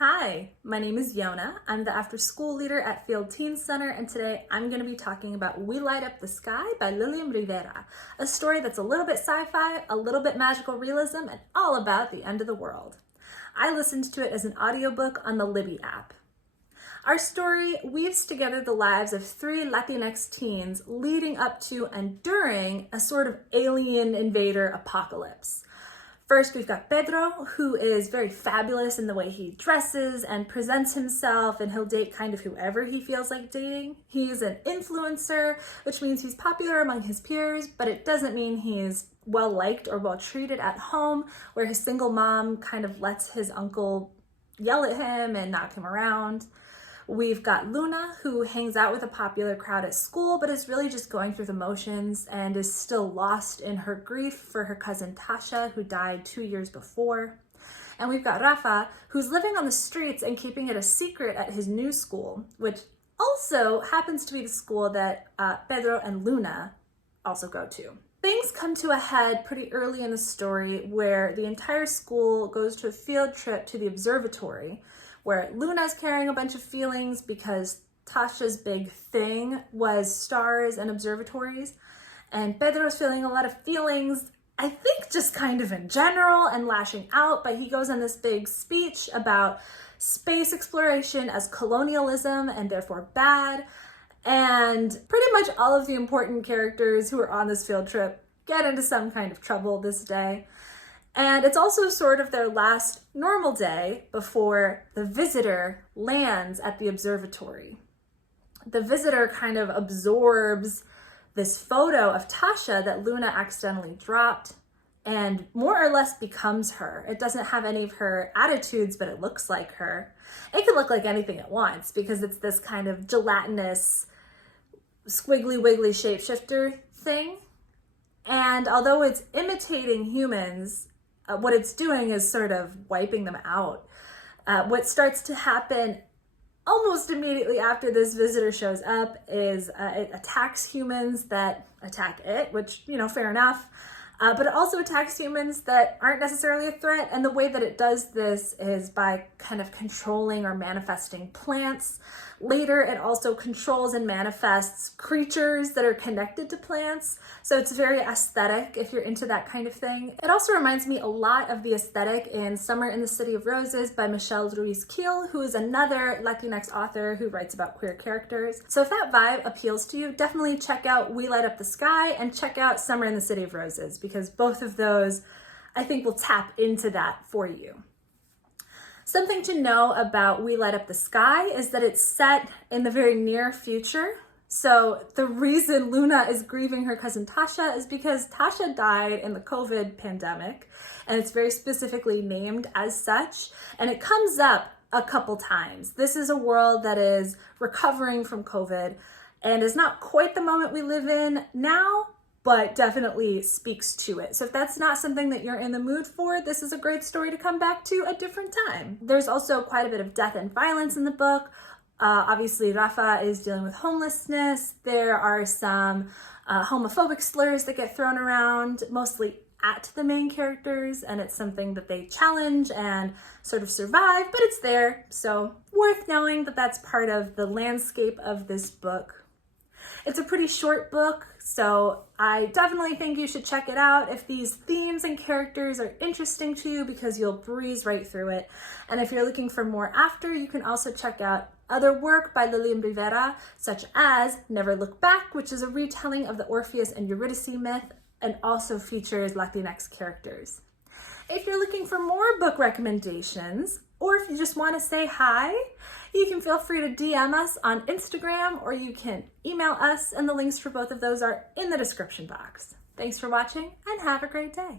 Hi, my name is Yona. I'm the after school leader at Field Teen Center, and today I'm going to be talking about We Light Up the Sky by Liliam Rivera, a story that's a little bit sci-fi, a little bit magical realism, and all about the end of the world. I listened to it as an audiobook on the Libby app. Our story weaves together the lives of three Latinx teens leading up to and during a sort of alien invader apocalypse. First, we've got Pedro, who is very fabulous in the way he dresses and presents himself, and he'll date kind of whoever he feels like dating. He's an influencer, which means he's popular among his peers, but it doesn't mean he's well-liked or well-treated at home, where his single mom kind of lets his uncle yell at him and knock him around. We've got Luna, who hangs out with a popular crowd at school, but is really just going through the motions and is still lost in her grief for her cousin Tasha, who died 2 years before. And we've got Rafa, who's living on the streets and keeping it a secret at his new school, which also happens to be the school that Pedro and Luna also go to. Things come to a head pretty early in the story where the entire school goes to a field trip to the observatory, where Luna's carrying a bunch of feelings because Tasha's big thing was stars and observatories, and Pedro's feeling a lot of feelings, I think just kind of in general, and lashing out, but he goes on this big speech about space exploration as colonialism and therefore bad, and pretty much all of the important characters who are on this field trip get into some kind of trouble this day. And it's also sort of their last normal day before the visitor lands at the observatory. The visitor kind of absorbs this photo of Tasha that Luna accidentally dropped and more or less becomes her. It doesn't have any of her attitudes, but it looks like her. It can look like anything at once because it's this kind of gelatinous, squiggly wiggly shapeshifter thing. And although it's imitating humans, what it's doing is sort of wiping them out. What starts to happen almost immediately after this visitor shows up is it attacks humans that attack it, which, fair enough. But it also attacks humans that aren't necessarily a threat. And the way that it does this is by kind of controlling or manifesting plants. Later, it also controls and manifests creatures that are connected to plants. So it's very aesthetic if you're into that kind of thing. It also reminds me a lot of the aesthetic in Summer in the City of Roses by Michelle Ruiz-Kiel, who is another Latinx author who writes about queer characters. So if that vibe appeals to you, definitely check out We Light Up the Sky and check out Summer in the City of Roses, because both of those, I think, will tap into that for you. Something to know about We Light Up the Sky is that it's set in the very near future. So the reason Luna is grieving her cousin Tasha is because Tasha died in the COVID pandemic, and it's very specifically named as such, and it comes up a couple times. This is a world that is recovering from COVID and is not quite the moment we live in now, but definitely speaks to it. So if that's not something that you're in the mood for, this is a great story to come back to a different time. There's also quite a bit of death and violence in the book. Obviously, Rafa is dealing with homelessness. There are some homophobic slurs that get thrown around, mostly at the main characters, and it's something that they challenge and sort of survive, but it's there. So worth knowing that that's part of the landscape of this book. It's a pretty short book, so I definitely think you should check it out if these themes and characters are interesting to you, because you'll breeze right through it. And if you're looking for more after, you can also check out other work by Liliam Rivera, such as Never Look Back, which is a retelling of the Orpheus and Eurydice myth and also features Latinx characters. If you're looking for more book recommendations, or if you just want to say hi, you can feel free to DM us on Instagram, or you can email us, and the links for both of those are in the description box. Thanks for watching, and have a great day.